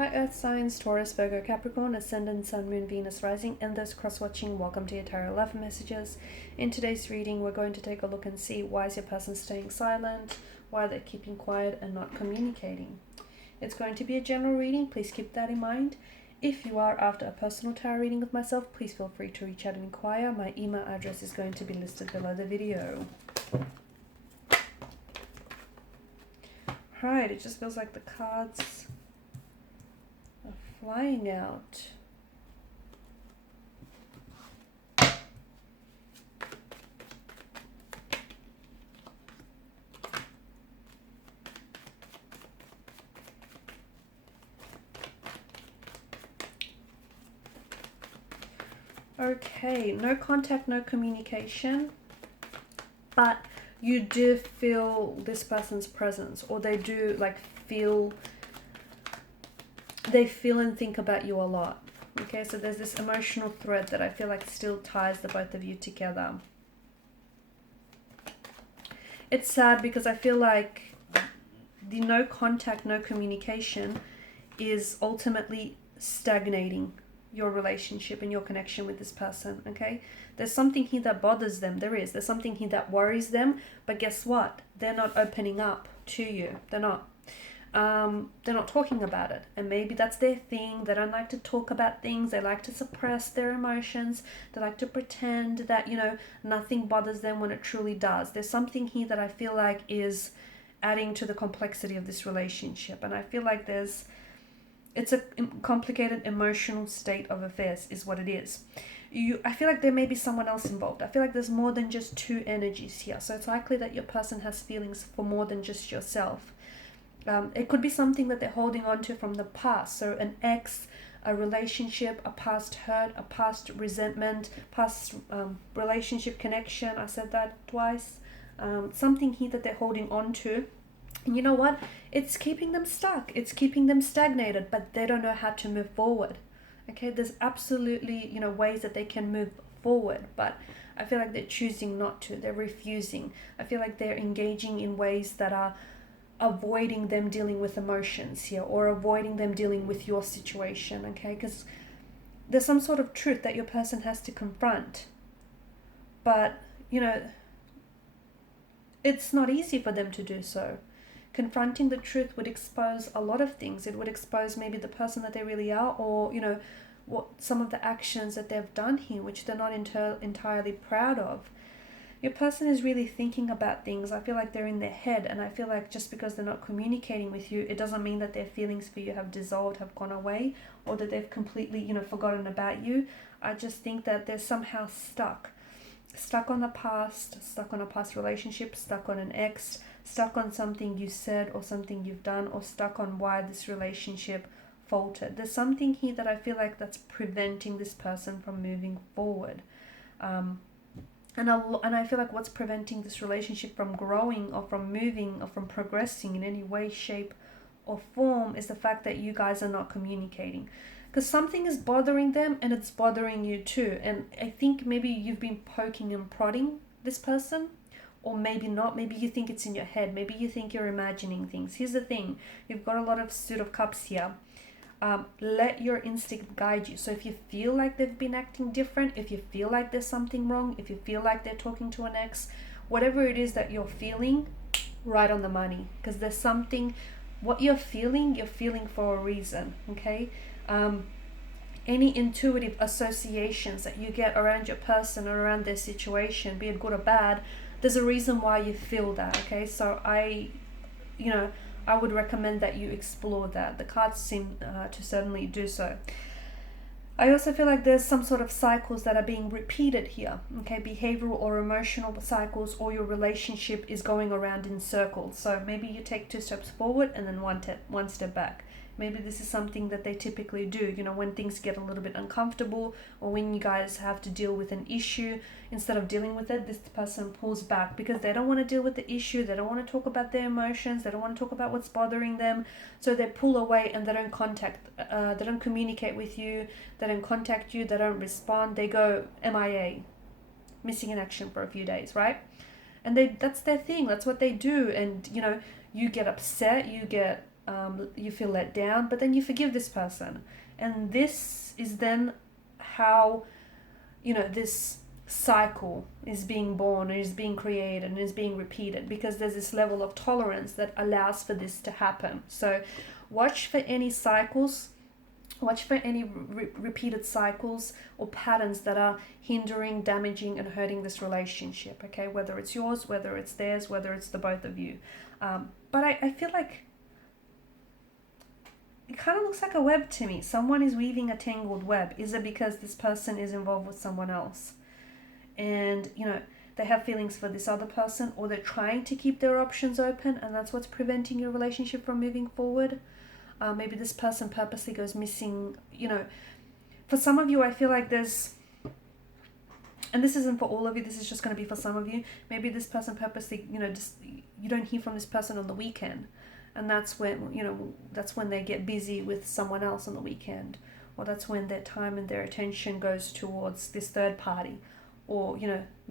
Hi Earth signs, Taurus, Virgo, Capricorn, Ascendant, Sun, Moon, Venus, Rising, and those cross-watching, welcome to your Tarot Love Messages. In today's reading, we're going to take a look and see why is your person staying silent, why they're keeping quiet and not communicating. It's going to be a general reading, please keep that in mind. If you are after a personal tarot reading with myself, please feel free to reach out and inquire. My email address is going to be listed below the video. Alright, it just feels like the cards are flying out. Okay, no contact, no communication, but you do feel this person's presence, or they do feel and think about you a lot. Okay, so there's this emotional thread that I feel like still ties the both of you together. It's sad because I feel like the no contact, no communication is ultimately stagnating your relationship and your connection with this person. Okay, there's something here that bothers them. There's something here that worries them, but guess what, they're not opening up to you. They're not talking about it, and maybe that's their thing. They don't like to talk about things. They like to suppress their emotions. They like to pretend that nothing bothers them when it truly does. There's something here that I feel like is adding to the complexity of this relationship, and I feel like it's a complicated emotional state of affairs is what it is. I feel like there may be someone else involved. I feel like there's more than just two energies here. So it's likely that your person has feelings for more than just yourself. It could be something that they're holding on to from the past. So an ex, a relationship, a past hurt, a past resentment, past relationship connection. I said that twice. Something here that they're holding on to. And you know what? It's keeping them stuck. It's keeping them stagnated, but they don't know how to move forward. Okay, there's absolutely, ways that they can move forward, but I feel like they're choosing not to. They're refusing. I feel like they're engaging in ways that are avoiding them dealing with emotions here, or avoiding them dealing with your situation, okay? Because there's some sort of truth that your person has to confront, but, it's not easy for them to do so. Confronting the truth would expose a lot of things. It would expose maybe the person that they really are, or what some of the actions that they've done here, which they're not entirely proud of. Your person is really thinking about things. I feel like they're in their head, and I feel like just because they're not communicating with you, it doesn't mean that their feelings for you have dissolved, have gone away, or that they've completely forgotten about you. I just think that they're somehow stuck on the past, stuck on a past relationship, stuck on an ex, stuck on something you said or something you've done, or stuck on why this relationship faltered. There's something here that I feel like that's preventing this person from moving forward. And I feel like what's preventing this relationship from growing or from moving or from progressing in any way, shape or form is the fact that you guys are not communicating. Because something is bothering them, and it's bothering you too. And I think maybe you've been poking and prodding this person, or maybe not. Maybe you think it's in your head. Maybe you think you're imagining things. Here's the thing. You've got a lot of Suit of Cups here. Let your instinct guide you. So if you feel like they've been acting different, if you feel like there's something wrong, if you feel like they're talking to an ex, whatever it is that you're feeling, right on the money. Because there's something, what you're feeling for a reason, okay? Any intuitive associations that you get around your person or around their situation, be it good or bad, there's a reason why you feel that, okay? So I would recommend that you explore that. The cards seem to certainly do so. I also feel like there's some sort of cycles that are being repeated here, okay? Behavioral or emotional cycles, or your relationship is going around in circles. So maybe you take 2 steps forward and then one step back. Maybe this is something that they typically do, when things get a little bit uncomfortable, or when you guys have to deal with an issue, instead of dealing with it, this person pulls back because they don't want to deal with the issue. They don't want to talk about their emotions. They don't want to talk about what's bothering them. So they pull away and they don't communicate with you. They don't contact you. They don't respond. They go MIA, missing in action for a few days, right? And that's their thing. That's what they do. And, you get upset. You get you feel let down, but then you forgive this person. And this is then how, this cycle is being born and is being created and is being repeated, because there's this level of tolerance that allows for this to happen. So watch for any cycles, watch for any repeated cycles or patterns that are hindering, damaging, and hurting this relationship, okay? Whether it's yours, whether it's theirs, whether it's the both of you. But I feel like it kind of looks like a web to me. Someone is weaving a tangled web. Is it because this person is involved with someone else? And, they have feelings for this other person, or they're trying to keep their options open, and that's what's preventing your relationship from moving forward. Maybe this person purposely goes missing. For some of you, I feel like there's, and this isn't for all of you, this is just going to be for some of you. Maybe this person purposely, just, you don't hear from this person on the weekend. And that's when they get busy with someone else on the weekend. Or that's when their time and their attention goes towards this third party. Or,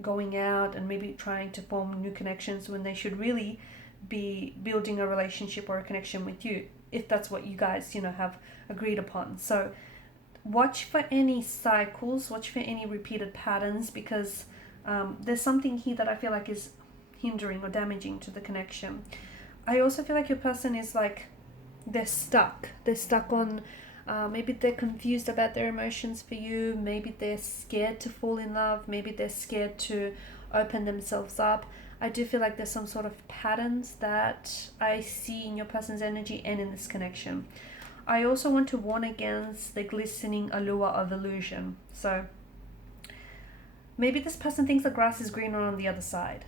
going out and maybe trying to form new connections when they should really be building a relationship or a connection with you, if that's what you guys, have agreed upon. So watch for any cycles, watch for any repeated patterns, because there's something here that I feel like is hindering or damaging to the connection. I also feel like your person is like, they're stuck on, maybe they're confused about their emotions for you, maybe they're scared to fall in love, maybe they're scared to open themselves up. I do feel like there's some sort of patterns that I see in your person's energy and in this connection. I also want to warn against the glistening allure of illusion. So maybe this person thinks the grass is greener on the other side.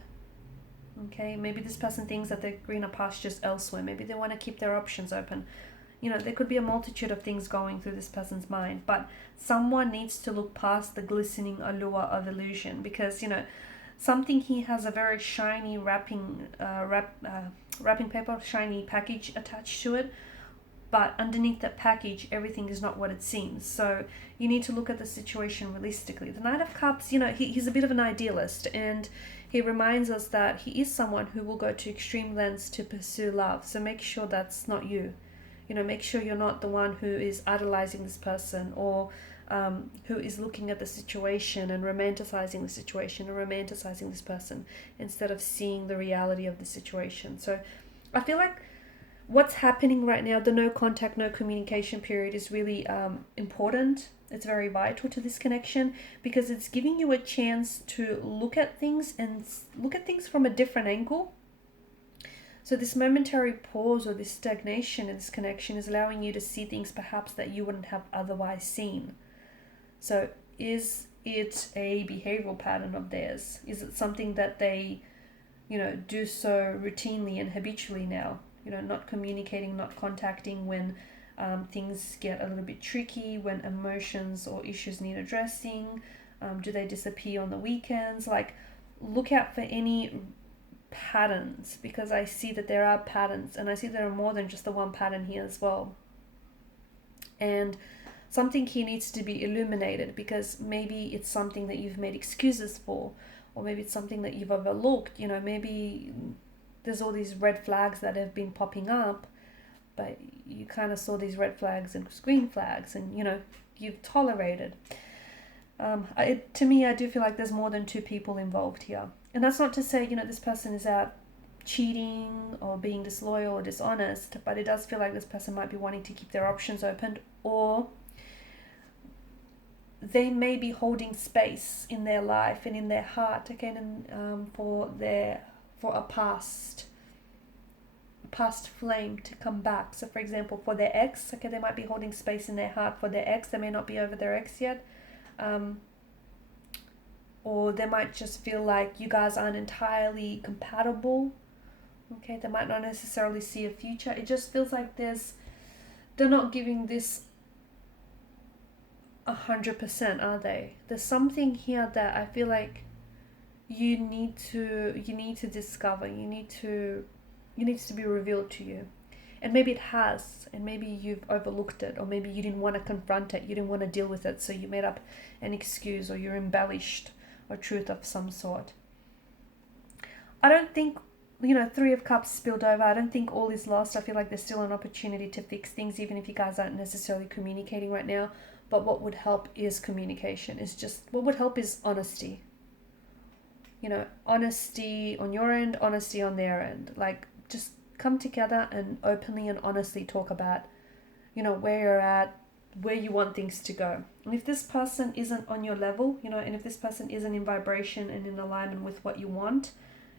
Okay, maybe this person thinks that there are greener pastures elsewhere. Maybe they want to keep their options open. There could be a multitude of things going through this person's mind, but someone needs to look past the glistening allure of illusion, because, something here has a very shiny wrapping paper, shiny package attached to it, but underneath that package, everything is not what it seems. So you need to look at the situation realistically. The Knight of Cups, he's a bit of an idealist, and he reminds us that he is someone who will go to extreme lengths to pursue love. So make sure that's not you. Make sure you're not the one who is idolizing this person, or who is looking at the situation and romanticizing the situation and romanticizing this person instead of seeing the reality of the situation. So I feel like what's happening right now, the no contact, no communication period, is really important. It's very vital to this connection, because it's giving you a chance to look at things and look at things from a different angle. So this momentary pause or this stagnation in this connection is allowing you to see things perhaps that you wouldn't have otherwise seen. So is it a behavioral pattern of theirs? Is it something that they, do so routinely and habitually now? Not communicating, not contacting when things get a little bit tricky, when emotions or issues need addressing. Do they disappear on the weekends? Like, look out for any patterns, because I see that there are patterns, and I see there are more than just the one pattern here as well. And something here needs to be illuminated, because maybe it's something that you've made excuses for, or maybe it's something that you've overlooked. Maybe there's all these red flags that have been popping up, but you kind of saw these red flags and green flags, and you've tolerated. To me, I do feel like there's more than two people involved here. And that's not to say, this person is out cheating or being disloyal or dishonest, but it does feel like this person might be wanting to keep their options open, or they may be holding space in their life and in their heart, again, for a past flame to come back. So for example, for their ex, they might be holding space in their heart for their ex. They may not be over their ex yet. Or they might just feel like you guys aren't entirely compatible. Okay, they might not necessarily see a future. It just feels like they're not giving this 100%, are they? There's something here that I feel like you need to discover. You needs to be revealed to you. And maybe it has, and maybe you've overlooked it, or maybe you didn't want to confront it, you didn't want to deal with it, so you made up an excuse, or you're embellished a truth of some sort. I don't think you know, Three of Cups spilled over. I don't think all is lost. I feel like there's still an opportunity to fix things, even if you guys aren't necessarily communicating right now. But what would help is communication. What would help is honesty. You know, honesty on your end, honesty on their end. Like, just come together and openly and honestly talk about, you know, where you're at, where you want things to go. And if this person isn't on your level, you know, and if this person isn't in vibration and in alignment with what you want,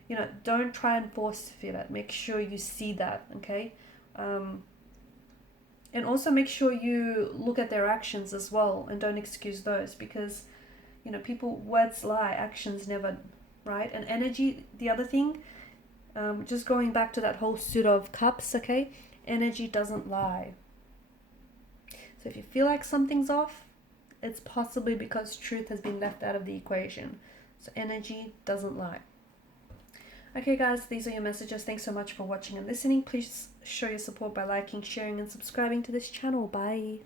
you know, don't try and force fit it. Make sure you see that, okay? And also make sure you look at their actions as well, and don't excuse those, because, you know, words lie, actions never, right? And energy, the other thing, just going back to that whole suit of cups, okay? Energy doesn't lie. So if you feel like something's off, it's possibly because truth has been left out of the equation. So energy doesn't lie. Okay guys, these are your messages. Thanks so much for watching and listening. Please show your support by liking, sharing and subscribing to this channel. Bye.